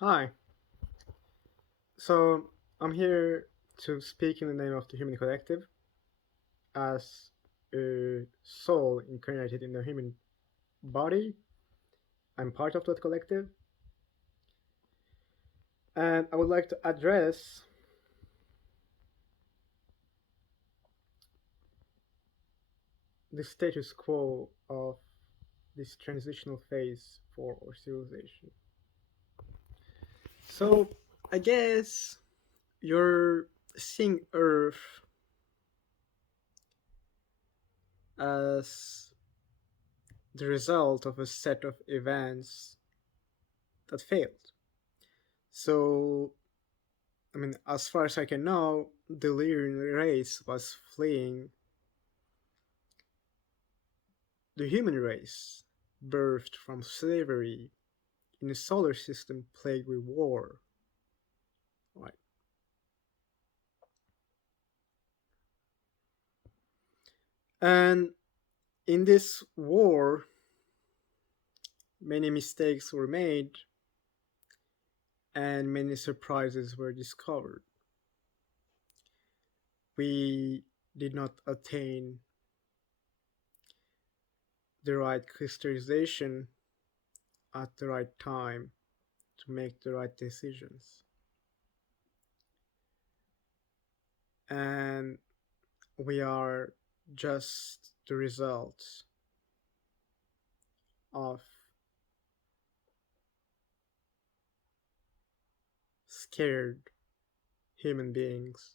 Hi. So I'm here to speak in the name of the human collective as a soul incarnated in the human body. I'm part of that collective, and I would like to address the status quo of this transitional phase for our civilization. So I guess you're seeing Earth as the result of a set of events that failed. So as far as I can know, the Lyrian race was fleeing the human race, birthed from slavery in a solar system plagued with war. Right. And in this war, many mistakes were made and many surprises were discovered. We did not attain the right crystallization at the right time to make the right decisions. And we are just the result of scared human beings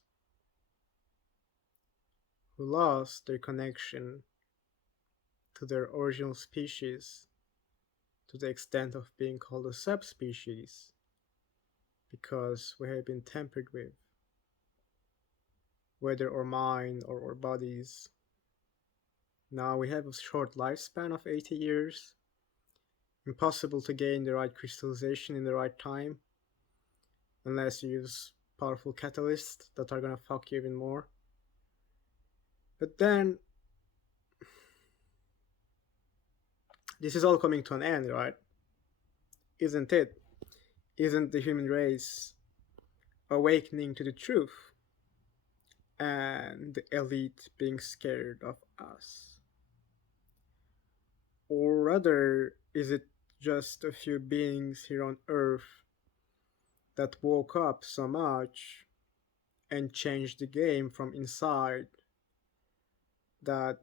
who lost their connection to their original species to the extent of being called a subspecies because we have been tampered with, whether our mind or our bodies. Now we have a short lifespan of 80 years, impossible to gain the right crystallization in the right time unless you use powerful catalysts that are gonna fuck you even more. But then this is all coming to an end, right? Isn't it? Isn't the human race awakening to the truth and the elite being scared of us? Or rather, is it just a few beings here on Earth that woke up so much and changed the game from inside that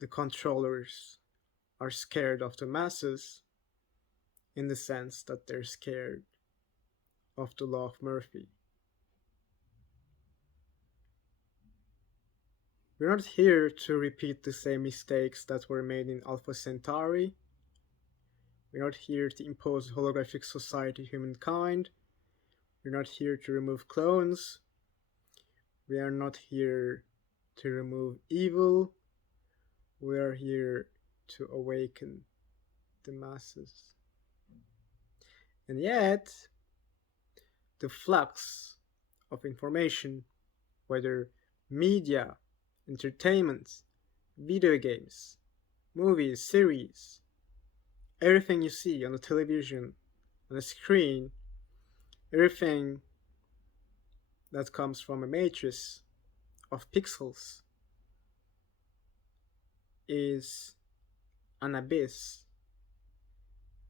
the controllers are scared of the masses in the sense that they're scared of the law of Murphy? We're not here to repeat the same mistakes that were made in Alpha Centauri. We're not here to impose holographic society to humankind. We're not here to remove clones. We are not here to remove evil. We are here to awaken the masses. And yet, the flux of information, whether media, entertainment, video games, movies, series, everything you see on the television, on the screen, everything that comes from a matrix of pixels is an abyss.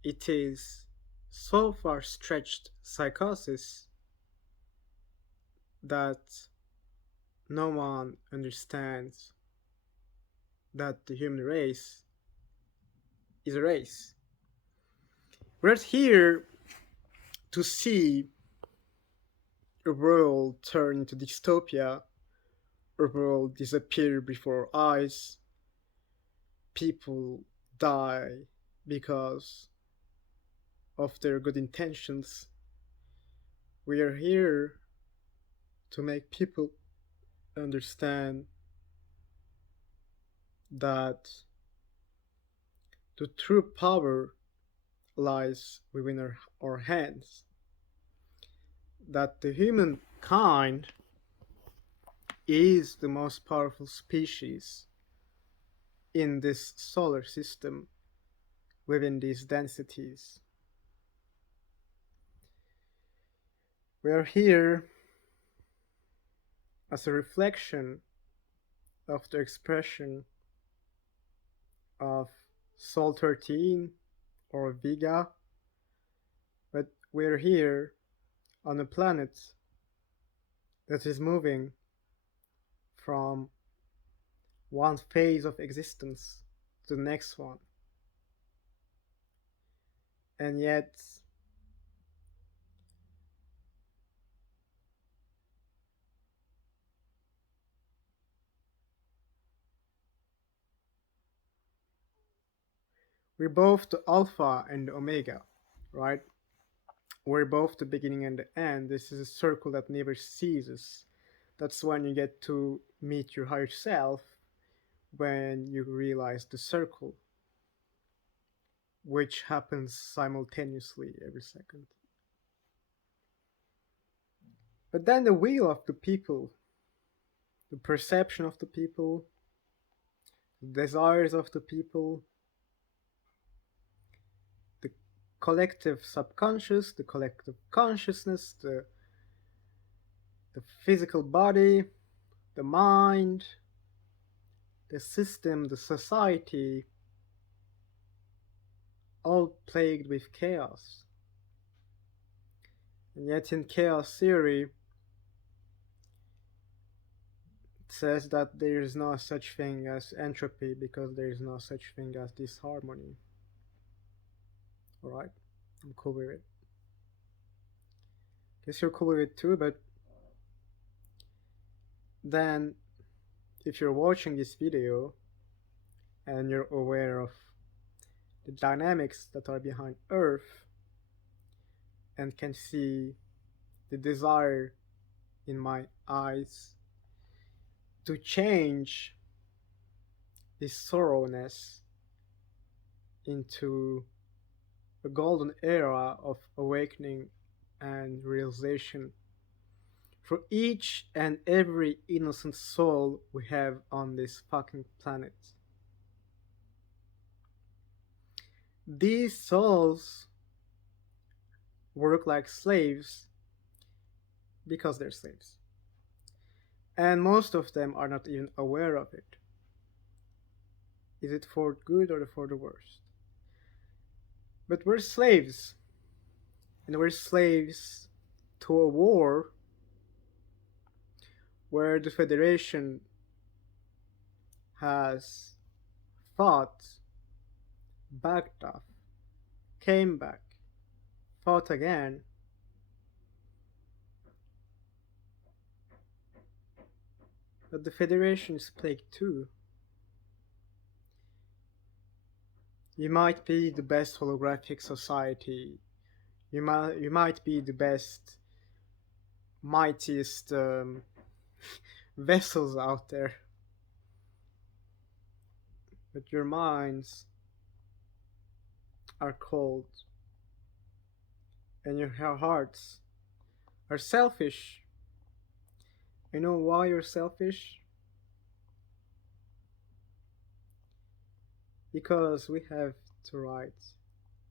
It is so far stretched psychosis that no one understands that the human race is a race. We're not here to see a world turn into dystopia, a world disappear before our eyes, people die because of their good intentions. We are here to make people understand that the true power lies within our hands, that the humankind is the most powerful species in this solar system within these densities. We are here as a reflection of the expression of Sol 13 or Vega, but we're here on a planet that is moving from one phase of existence to the next one. And yet, we're both the alpha and the omega, right? We're both the beginning and the end. This is a circle that never ceases. That's when you get to meet your higher self, when you realize the circle, which happens simultaneously every second. But then the will of the people, the perception of the people, the desires of the people, the collective subconscious, the collective consciousness, the physical body, the mind, the system, the society, all plagued with chaos. And yet, in chaos theory, it says that there is no such thing as entropy because there is no such thing as disharmony. Alright, I'm cool with it. Guess you're cool with it too, but then if you're watching this video and you're aware of the dynamics that are behind Earth and can see the desire in my eyes to change this sorrowness into a golden era of awakening and realization for each and every innocent soul we have on this fucking planet. These souls work like slaves because they're slaves. And most of them are not even aware of it. Is it for good or for the worst? But we're slaves. And we're slaves to a war where the Federation has fought, backed off, came back, fought again. But the Federation is plagued too. You might be the best holographic society. You might be the best, mightiest vessels out there. But your minds are cold. And your hearts are selfish. You know why you're selfish? Because we have the right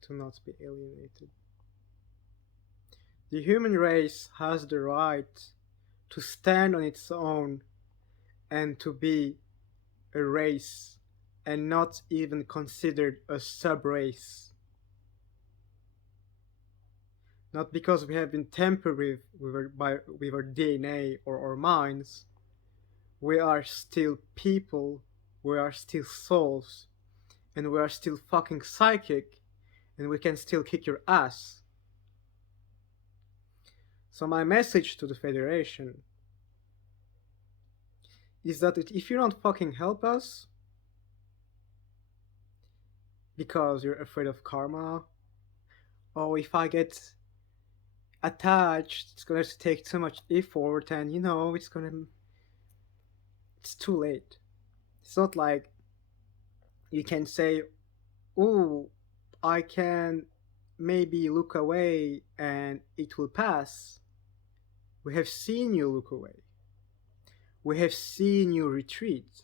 to not be alienated. The human race has the right to stand on its own and to be a race and not even considered a sub-race. Not because we have been tampered with our DNA or our minds. We are still people, we are still souls, and we are still fucking psychic, and we can still kick your ass. So my message to the Federation is that if you don't fucking help us, because you're afraid of karma, or if I get attached, it's gonna take too much effort, and it's too late. It's not like you can say, oh, I can maybe look away and it will pass. We have seen you look away. We have seen you retreat.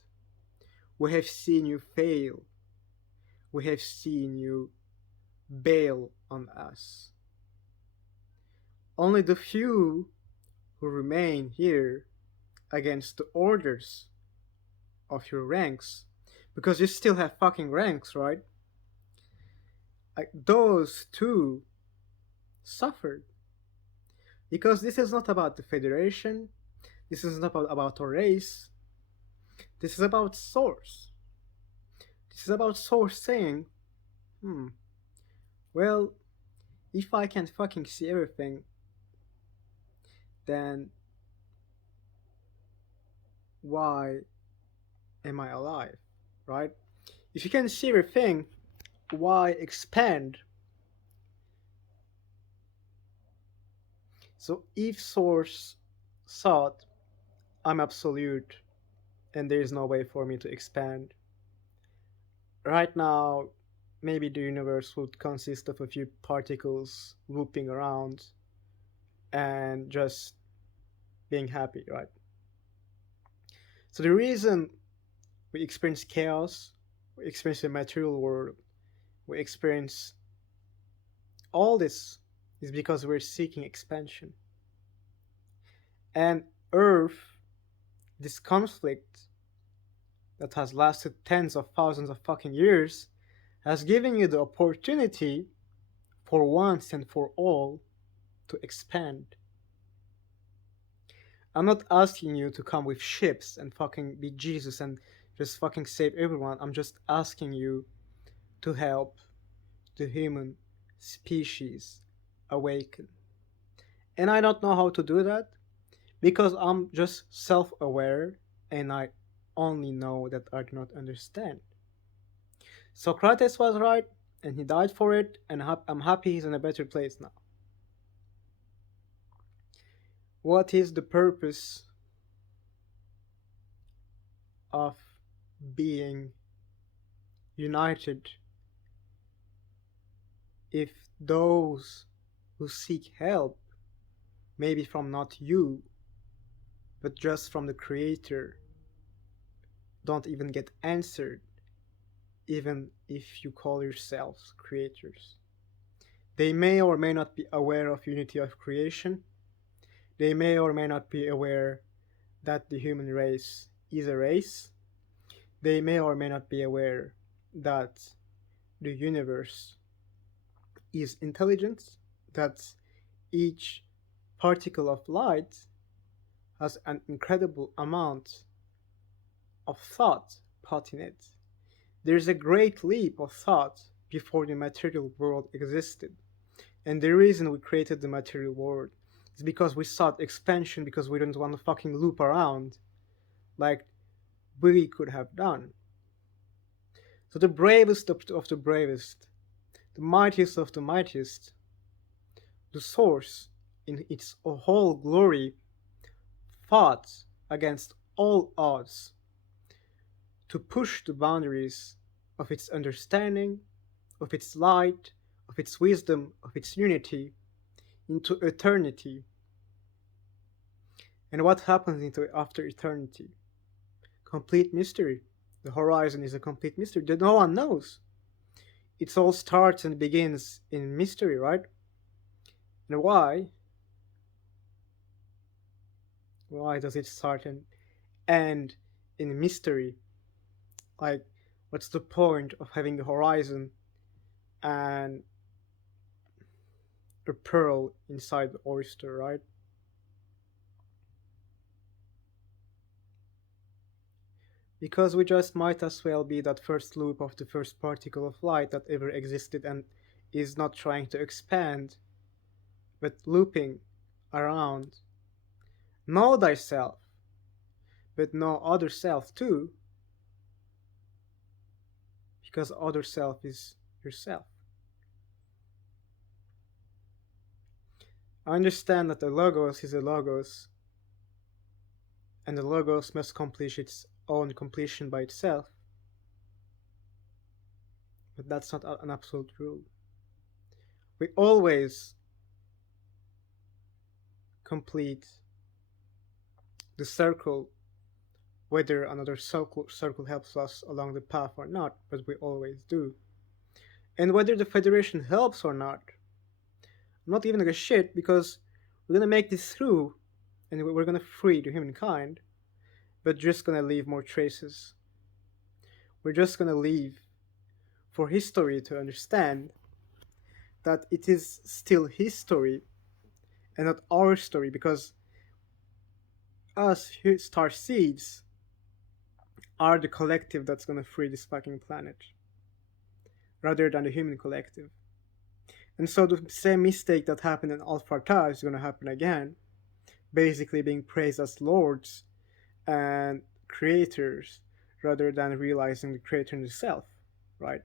We have seen you fail. We have seen you bail on us. Only the few who remain here against the orders of your ranks, because you still have fucking ranks, right? Like those two suffered because this is not about the federation. This is not about a race. This is about source. This is about source saying, hmm, well, if I can't fucking see everything, then why am I alive, right? If you can see everything, why expand? So if source thought I'm absolute and there is no way for me to expand, right now maybe the universe would consist of a few particles looping around and just being happy, right? So the reason we experience chaos, we experience the material world, we experience all this is because we're seeking expansion. And Earth, this conflict that has lasted tens of thousands of fucking years, has given you the opportunity for once and for all to expand. I'm not asking you to come with ships and fucking be Jesus and just fucking save everyone. I'm just asking you to help the human species awaken. And I don't know how to do that because I'm just self aware and I only know that I do not understand. Socrates was right and he died for it, and I'm happy he's in a better place now. What is the purpose of being united if those who seek help, maybe from not you, but just from the Creator, don't even get answered, even if you call yourselves creators? They may or may not be aware of unity of creation. They may or may not be aware that the human race is a race. They may or may not be aware that the universe is intelligent, that each particle of light has an incredible amount of thought put in it. There's a great leap of thought before the material world existed. And the reason we created the material world is because we sought expansion, because we didn't want to fucking loop around like we could have done. So the bravest of the bravest, the mightiest of the mightiest, the source in its whole glory, fought against all odds to push the boundaries of its understanding, of its light, of its wisdom, of its unity into eternity. And what happens into after eternity? Complete mystery. The horizon is a complete mystery that no one knows. It all starts and begins in mystery, right? And why? Why does it start and end in mystery? Like, what's the point of having the horizon and a pearl inside the oyster, right? Because we just might as well be that first loop of the first particle of light that ever existed and is not trying to expand, but looping around. Know thyself, but know other self too, because other self is yourself. I understand that the logos is a logos, and the logos must accomplish its own completion by itself, but that's not an absolute rule. We always complete the circle, whether another circle helps us along the path or not, but we always do. And whether the Federation helps or not, I'm not even a shit because We're gonna make this through, and we're gonna free the humankind, but just gonna leave more traces. We're just gonna leave for history to understand that it is still his story and not our story, because us star seeds are the collective that's gonna free this fucking planet rather than the human collective. And so the same mistake that happened in Alpharta is gonna happen again, basically being praised as lords and creators rather than realizing the creator in itself, right?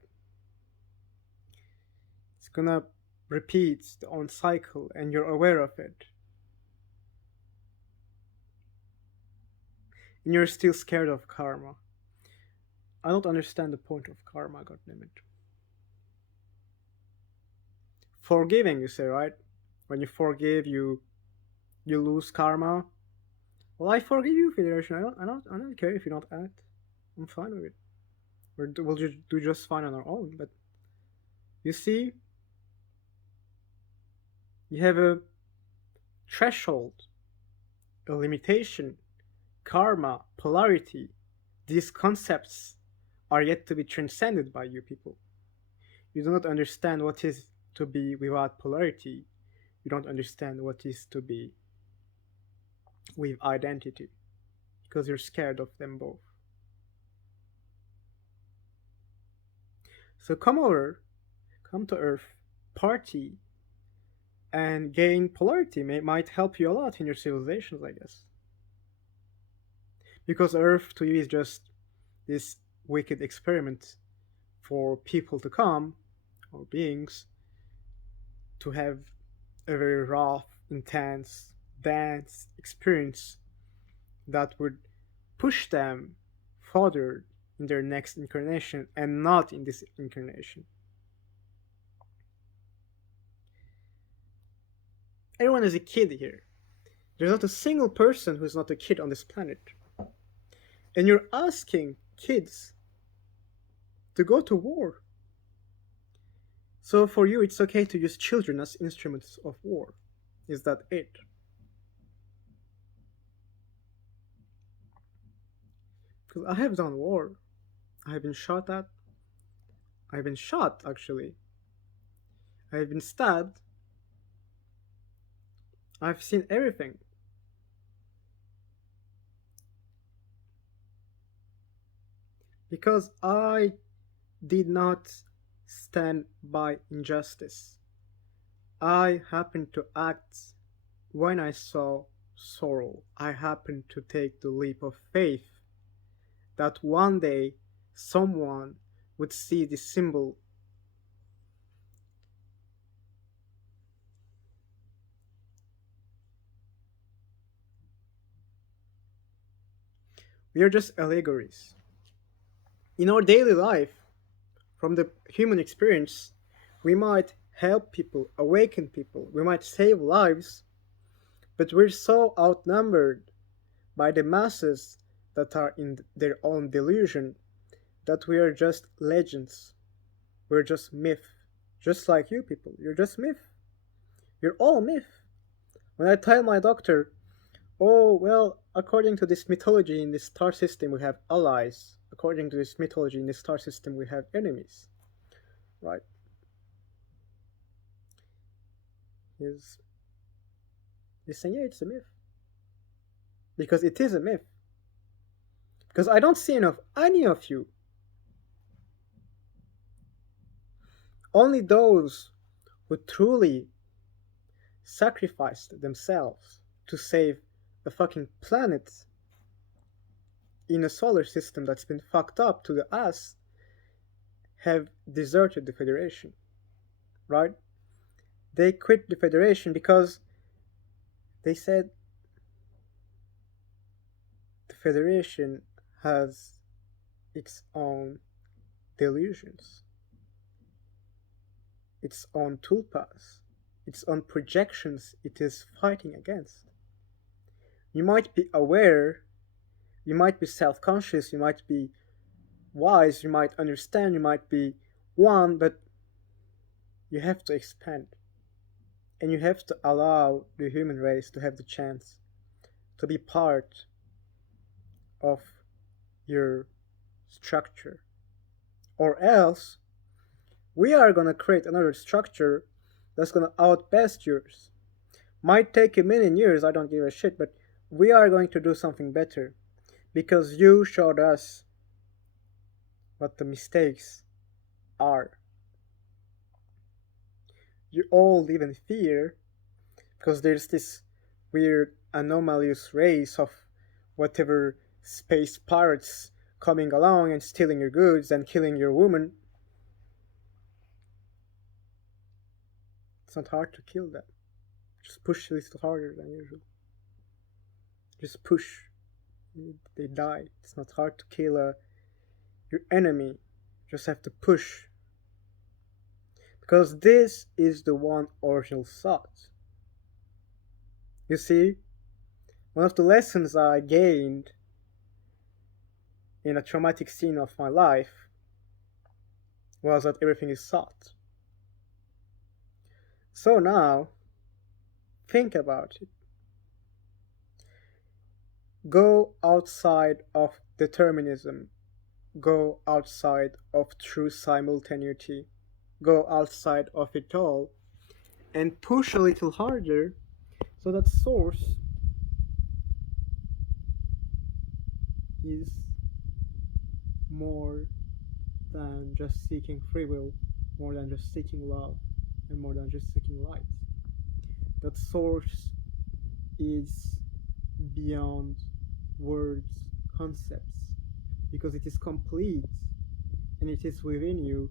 It's gonna repeat its own cycle and you're aware of it. And you're still scared of karma. I don't understand the point of karma, goddammit. Forgiving, you say, right? When you forgive, you lose karma. Well, I forgive you, Federation. I don't care if you don't act. I'm fine with it. We'll just do just fine on our own. But you see, you have a threshold, a limitation, karma, polarity. These concepts are yet to be transcended by you people. You do not understand what is to be without polarity. You don't understand what is to be with identity because you're scared of them both. So come over, come to Earth, party, and gain polarity might help you a lot in your civilizations, I guess. Because Earth to you is just this wicked experiment for people to come, or beings, to have a very rough, intense dance experience that would push them further in their next incarnation and not in this incarnation. Everyone is a kid here. There's not a single person who's not a kid on this planet. And you're asking kids to go to war. So for you, it's okay to use children as instruments of war. Is that it? Because I have done war. I have been shot at. I have been shot, actually. I have been stabbed. I've seen everything. Because I did not stand by injustice. I happened to act when I saw sorrow. I happened to take the leap of faith that one day someone would see the symbol. We are just allegories. In our daily life, from the human experience, we might help people, awaken people, we might save lives, but we're so outnumbered by the masses that are in their own delusion that we are just legends. We're just myth. Just like you people. You're just myth. You're all myth. When I tell my doctor, oh, well, according to this mythology in this star system, we have allies. According to this mythology in this star system, we have enemies. Right? He's saying, yeah, it's a myth. Because it is a myth. Because I don't see enough any of you. Only those who truly sacrificed themselves to save a fucking planet in a solar system that's been fucked up to the ass have deserted the Federation. Right? They quit the Federation because they said the Federation has its own delusions, its own toolpaths, its own projections it is fighting against. You might be aware, you might be self-conscious, you might be wise, you might understand, you might be one, but you have to expand. And you have to allow the human race to have the chance to be part of your structure. Or else, we are gonna create another structure that's gonna outbest yours. Might take a million years, I don't give a shit, but we are going to do something better because you showed us what the mistakes are. You all live in fear because there's this weird anomalous race of whatever space pirates coming along and stealing your goods and killing your woman. It's not hard to kill them. Just push a little harder than usual. Just push. They die. It's not hard to kill your enemy. Just have to push. Because this is the one original thought. You see, one of the lessons I gained in a traumatic scene of my life was that everything is thought. So now, think about it. Go outside of determinism. Go outside of true simultaneity. Go outside of it all and push a little harder so that source is more than just seeking free will, more than just seeking love, and more than just seeking light. That source is beyond words, concepts, because it is complete and it is within you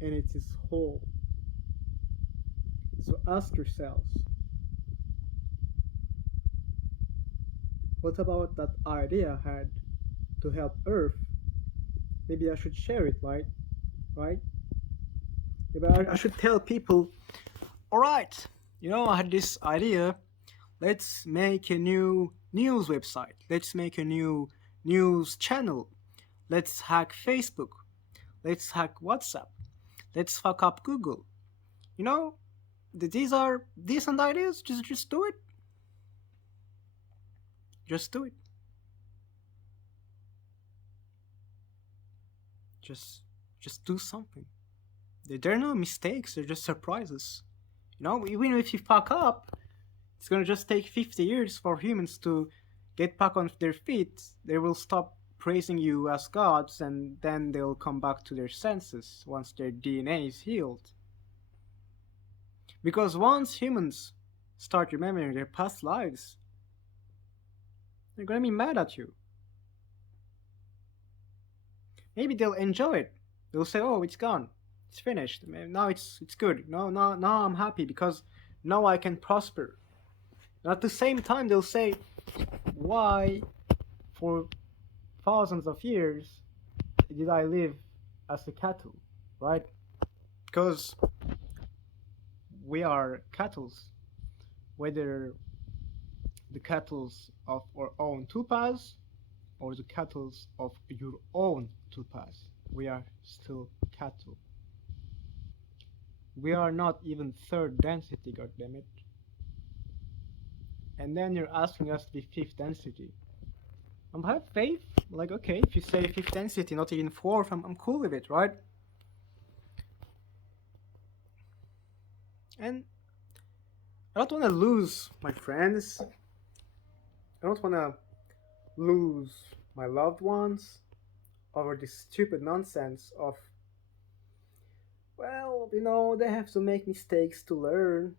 and it is whole. So ask yourselves, what about that idea I had to help Earth? Maybe I should share it, right? Right? Maybe I should tell people, all right, I had this idea. Let's make a new news website. Let's make a new news channel. Let's hack Facebook. Let's hack WhatsApp. Let's fuck up Google. You know, these are decent ideas. Just do it. Just do it. Just just do something. There are no mistakes. They're just surprises. Even if you fuck up, it's gonna just take 50 years for humans to get back on their feet. They will stop praising you as gods, and then they'll come back to their senses once their DNA is healed. Because once humans start remembering their past lives, they're gonna be mad at you. Maybe they'll enjoy it. They'll say, "Oh, it's gone. It's finished. Now it's good. Now I'm happy because now I can prosper." And at the same time, they'll say, "Why, for thousands of years, did I live as a cattle?" Right? Because we are cattle, whether the cattle of our own tupas or the cattle of your own tupas. We are still cattle. We are not even third density, goddammit. And then you're asking us to be fifth density. I have faith. Like, okay, if you say fifth density, not even fourth, I'm cool with it, right? And I don't want to lose my friends. I don't want to lose my loved ones over this stupid nonsense of, well, they have to make mistakes to learn.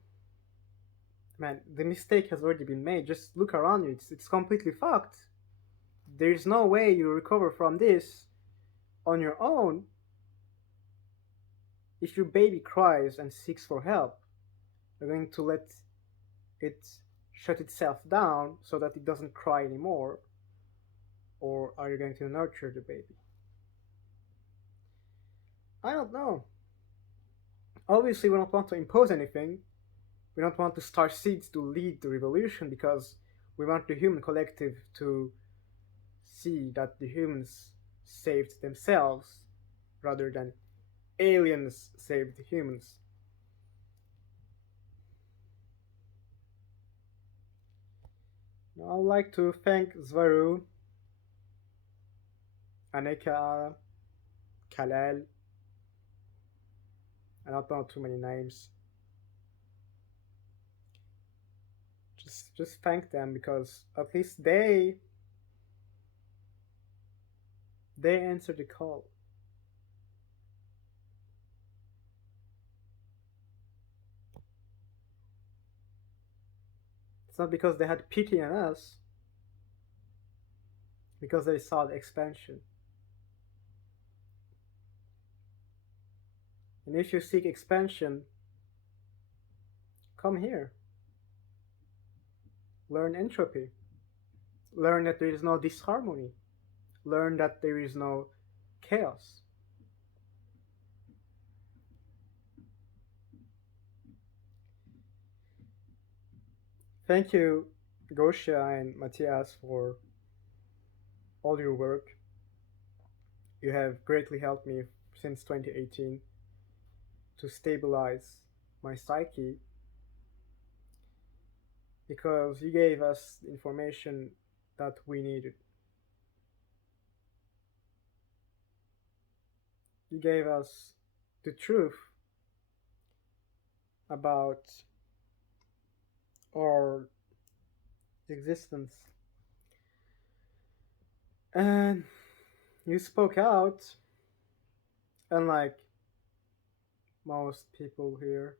Man, the mistake has already been made. Just look around you. It's completely fucked. There's no way you recover from this on your own. If your baby cries and seeks for help, you're going to let it shut itself down so that it doesn't cry anymore? Or are you going to nurture the baby? I don't know. Obviously, we don't want to impose anything. We don't want to start seeds to lead the revolution because we want the human collective to see that the humans saved themselves rather than aliens saved the humans. I'd like to thank Zvaru, Aneka, Kalel. I don't know too many names. Just thank them because at least they answered the call. It's not because they had pity on us, because they saw the expansion. And if you seek expansion, come here. Learn entropy. Learn that there is no disharmony. Learn that there is no chaos. Thank you, Gosha and Matthias, for all your work. You have greatly helped me since 2018 to stabilize my psyche because you gave us information that we needed. You gave us the truth about our existence. And you spoke out, unlike most people here.